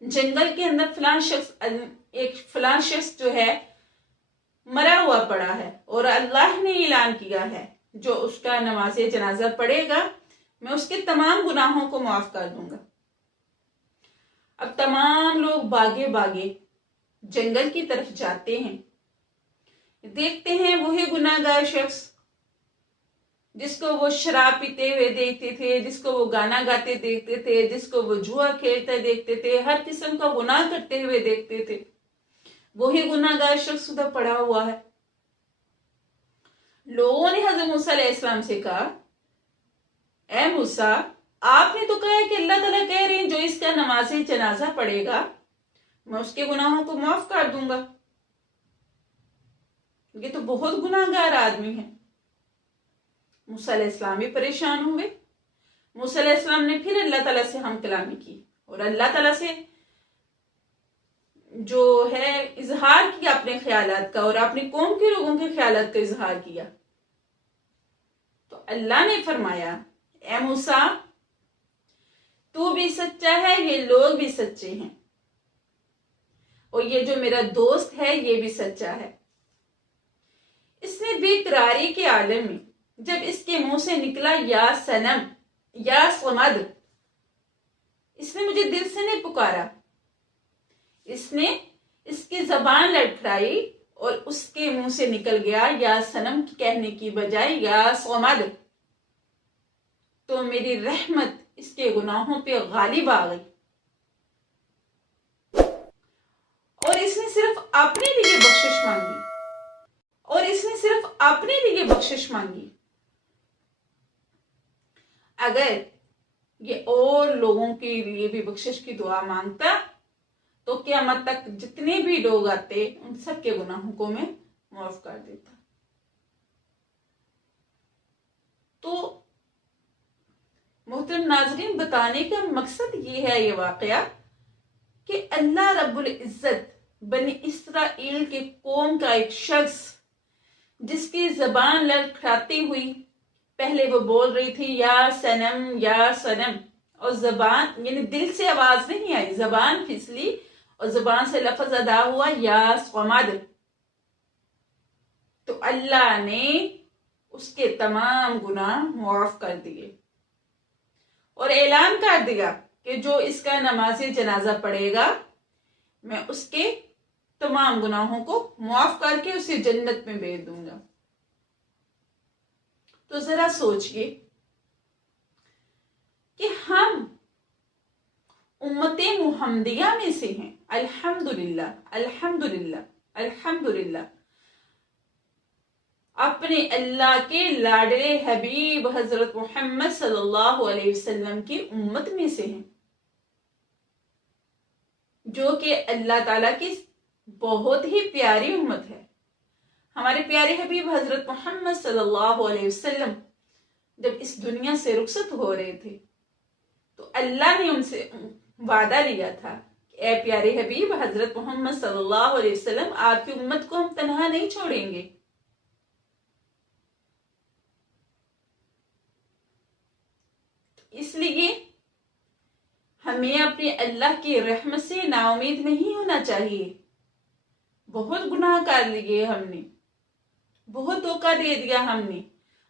جنگل کے اندر فلاں شخص جو ہے مرا ہوا پڑا ہے اور اللہ نے اعلان کیا ہے جو اس کا نماز جنازہ پڑھے گا میں اس کے تمام گناہوں کو معاف کر دوں گا۔ اب تمام لوگ باغے باغے جنگل کی طرف جاتے ہیں، دیکھتے ہیں وہی گناہ گار شخص جس کو وہ شراب پیتے ہوئے دیکھتے تھے، جس کو وہ گانا گاتے دیکھتے تھے، جس کو وہ جوا کھیلتے دیکھتے تھے، ہر قسم کا گناہ کرتے ہوئے دیکھتے تھے، وہی گناہ گار شخص ادھر پڑا ہوا ہے۔ لوگوں نے حضرت موسیٰ علیہ السلام سے کہا، اے موسیٰ، آپ نے تو کہا ہے کہ اللہ تعالیٰ کہہ رہے ہیں جو اس کا نماز جنازہ پڑھے گا میں اس کے گناہوں کو معاف کر دوں گا، یہ تو بہت گناہ گار آدمی ہے۔ موسیٰ علیہ السلام بھی پریشان ہوئے۔ موسیٰ علیہ السلام نے پھر اللہ تعالیٰ سے ہم کلامی کی اور اللہ تعالیٰ سے جو ہے اظہار کیا اپنے خیالات کا اور اپنی قوم کے لوگوں کے خیالات کا اظہار کیا۔ تو اللہ نے فرمایا، اے موسیٰ، تو بھی سچا ہے، یہ لوگ بھی سچے ہیں، اور یہ جو میرا دوست ہے یہ بھی سچا ہے۔ اس نے بے قراری کے عالم میں جب اس کے منہ سے نکلا یا صنم یا صمد، اس نے مجھے دل سے نہیں پکارا، اس نے اس کی زبان لڑکھڑائی اور اس کے منہ سے نکل گیا یا صنم کہنے کی بجائے یا صمد، تو میری رحمت اس کے گناہوں پہ غالب آ گئی اور اس نے صرف اپنے لیے بخشش مانگی اگر یہ اور لوگوں کے لیے بھی بخشش کی دعا مانگتا تو قیامت تک جتنے بھی لوگ آتے ان سب کے گناہوں کو میں معاف کر دیتا۔ تو محترم ناظرین، بتانے کا مقصد یہ ہے یہ واقعہ کہ اللہ رب العزت بنی اسرائیل کے قوم کا ایک شخص جس کی زبان لڑکھڑاتی ہوئی پہلے وہ بول رہی تھی یا سنم، اور زبان یعنی دل سے آواز نہیں آئی، زبان پھسلی اور زبان سے لفظ ادا ہوا یا صمد، تو اللہ نے اس کے تمام گناہ معاف کر دیے اور اعلان کر دیا کہ جو اس کا نماز جنازہ پڑھے گا میں اس کے تمام گناہوں کو معاف کر کے اسے جنت میں بھیج دوں گا۔ تو ذرا سوچئے کہ ہم امت محمدیہ میں سے ہیں، الحمدللہ الحمدللہ الحمدللہ، اپنے اللہ کے لاڈلے حبیب حضرت محمد صلی اللہ علیہ وسلم کی امت میں سے ہیں، جو کہ اللہ تعالیٰ کی بہت ہی پیاری امت ہے۔ ہمارے پیارے حبیب حضرت محمد صلی اللہ علیہ وسلم جب اس دنیا سے رخصت ہو رہے تھے تو اللہ نے ان سے وعدہ لیا تھا کہ اے پیارے حبیب حضرت محمد صلی اللہ علیہ وسلم، آپ کی امت کو ہم تنہا نہیں چھوڑیں گے۔ اس لیے ہمیں اپنے اللہ کی رحمت سے نا امید نہیں ہونا چاہیے۔ بہت گناہ کر لیے ہم نے، بہت دھوکہ دے دیا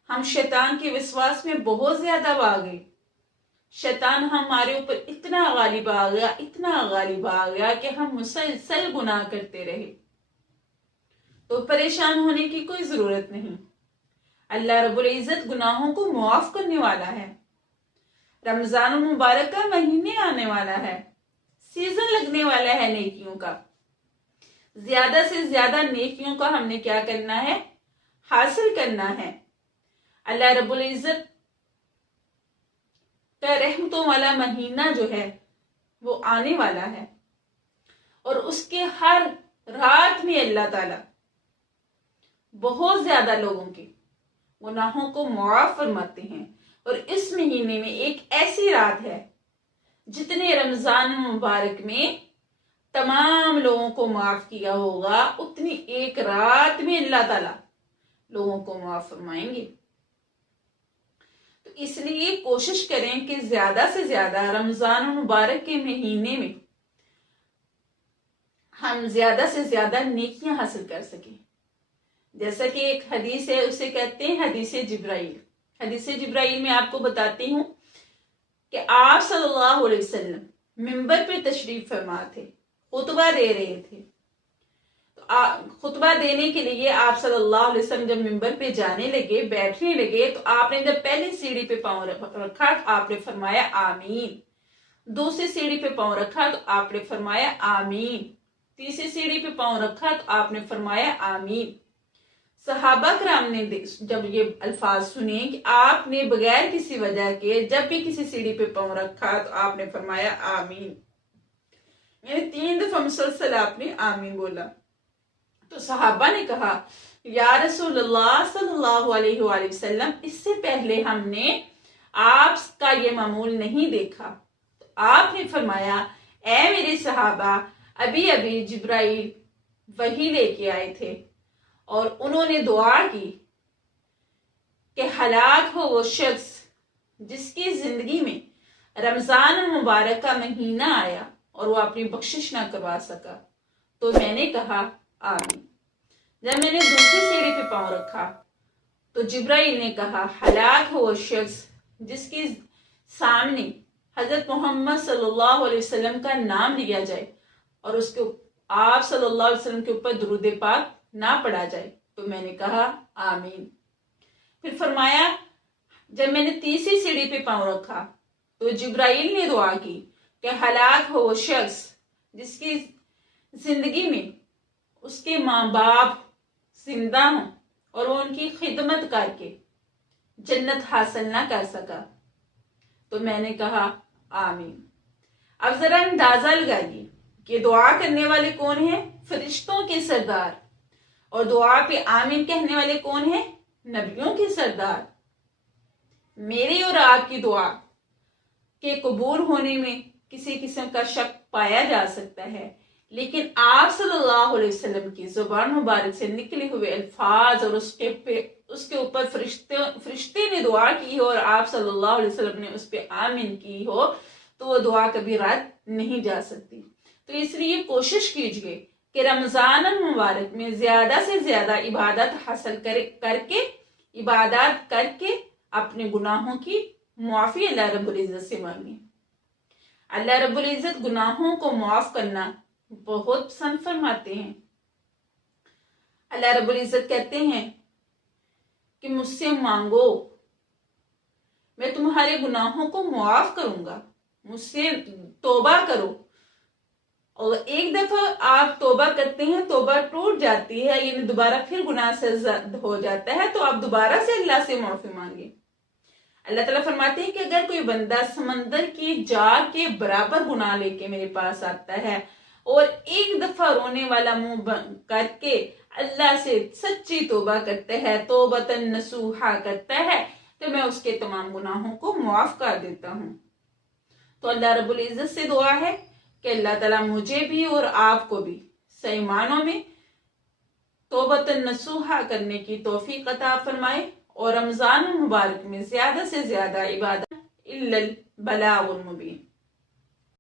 ہم شیطان کے وسواس میں بہت زیادہ آ گئے۔ شیطان ہمارے اوپر اتنا غالب آ گیا کہ ہم مسلسل گناہ کرتے رہے۔ تو پریشان ہونے کی کوئی ضرورت نہیں، اللہ رب العزت گناہوں کو معاف کرنے والا ہے۔ رمضان المبارک کا مہینے آنے والا ہے، سیزن لگنے والا ہے نیکیوں کا، زیادہ سے زیادہ نیکیوں کا ہم نے کیا کرنا ہے؟ حاصل کرنا ہے۔ اللہ رب العزت کا رحمتوں والا مہینہ جو ہے وہ آنے والا ہے، اور اس کے ہر رات میں اللہ تعالی بہت زیادہ لوگوں کے گناہوں کو معاف فرماتے ہیں، اور اس مہینے میں ایک ایسی رات ہے جتنے رمضان مبارک میں تمام لوگوں کو معاف کیا ہوگا اتنی ایک رات میں اللہ تعالی لوگوں کو معاف فرمائیں گے۔ تو اس لیے کوشش کریں کہ زیادہ سے زیادہ رمضان مبارک کے مہینے میں ہم زیادہ سے زیادہ نیکیاں حاصل کر سکیں. جیسا کہ ایک حدیث ہے، اسے کہتے ہیں حدیث جبرائیل. حدیث جبرائیل میں آپ کو بتاتی ہوں کہ آپ صلی اللہ علیہ وسلم منبر پہ تشریف فرما تھے، خطبہ دے رہے تھے. تو خطبہ دینے کے لیے آپ صلی اللہ علیہ وسلم جب منبر پہ جانے لگے، بیٹھنے لگے، تو آپ نے جب پہلی سیڑھی پہ پاؤں رکھا تو آپ نے فرمایا آمین. دوسری سیڑھی پہ پاؤں رکھا تو آپ نے فرمایا آمین. تیسری سیڑھی پہ پاؤں رکھا تو آپ نے فرمایا آمین. صحابہ کرام نے جب یہ الفاظ سنے کہ آپ نے بغیر کسی وجہ کے جب بھی کسی سیڑھی پہ پاؤں رکھا تو آپ نے فرمایا آمین، یعنی 3 دفعہ مسلسل آپ نے آمین بولا. تو صحابہ نے کہا یا رسول اللہ صلی اللہ علیہ وآلہ وسلم، اس سے پہلے ہم نے آپ کا یہ معمول نہیں دیکھا. تو آپ نے فرمایا اے میرے صحابہ، ابھی ابھی جبرائیل وحی لے کے آئے تھے اور انہوں نے دعا کی کہ ہلاک ہو وہ شخص جس کی زندگی میں رمضان المبارک کا مہینہ آیا اور وہ اپنی بخشش نہ کروا سکا. تو میں نے کہا آمین. جب میں نے دوسری سیڑھی پہ پاؤں رکھا تو جبرائیل نے کہا ہلاک ہو وہ شخص جس کی سامنے حضرت محمد صلی اللہ علیہ وسلم کا نام لیا جائے اور اس کے آپ صلی اللہ علیہ وسلم کے اوپر درود پاک نہ پڑھا جائے. تو میں نے کہا آمین. پھر فرمایا جب میں نے تیسری سیڑھی پہ پاؤں رکھا تو جبرائیل نے دعا کی کہ ہلاک ہو وہ شخص جس کی زندگی میں اس کے ماں باپ زندہ ہوں اور وہ ان کی خدمت کر کے جنت حاصل نہ کر سکا. تو میں نے کہا آمین. اب ذرا اندازہ لگائیے کہ دعا کرنے والے کون ہیں؟ فرشتوں کے سردار. اور دعا پہ آمین کہنے والے کون ہیں؟ نبیوں کے سردار. میری اور آپ کی دعا کے قبول ہونے میں کسی قسم کا شک پایا جا سکتا ہے، لیکن آپ صلی اللہ علیہ وسلم کی زبان مبارک سے نکلے ہوئے الفاظ اور اس کے اوپر فرشتے نے دعا کی ہو اور آپ صلی اللہ علیہ وسلم نے اس پہ آمین کی ہو تو وہ دعا کبھی رد نہیں جا سکتی. تو اس لیے کوشش کیجیے کہ رمضان المبارک میں زیادہ سے زیادہ عبادت حاصل عبادات کر کے اپنے گناہوں کی معافی اللہ رب العزت سے مانگیں. اللہ رب العزت گناہوں کو معاف کرنا بہت پسند فرماتے ہیں. اللہ رب العزت کہتے ہیں کہ مجھ سے مانگو، میں تمہارے گناہوں کو معاف کروں گا. مجھ سے توبہ کرو. اور ایک دفعہ آپ توبہ کرتے ہیں، توبہ ٹوٹ جاتی ہے، یعنی دوبارہ پھر گناہ سے زد ہو جاتا ہے، تو آپ دوبارہ سے اللہ سے معافی مانگیں. اللہ تعالیٰ فرماتے ہیں کہ اگر کوئی بندہ سمندر کی جال کے برابر گناہ لے کے میرے پاس آتا ہے اور ایک دفعہ رونے والا منہ بند کر کے اللہ سے سچی توبہ کرتا ہے، توبۃ نصوحا کرتا ہے، تو میں اس کے تمام گناہوں کو معاف کر دیتا ہوں. تو اللہ رب العزت سے دعا ہے کہ اللہ تعالیٰ مجھے بھی اور آپ کو بھی صحیح معنوں میں توبۃ نصوحا کرنے کی توفیق عطا فرمائے اور رمضان المبارک میں زیادہ سے زیادہ عبادت الا البلاغ المبین.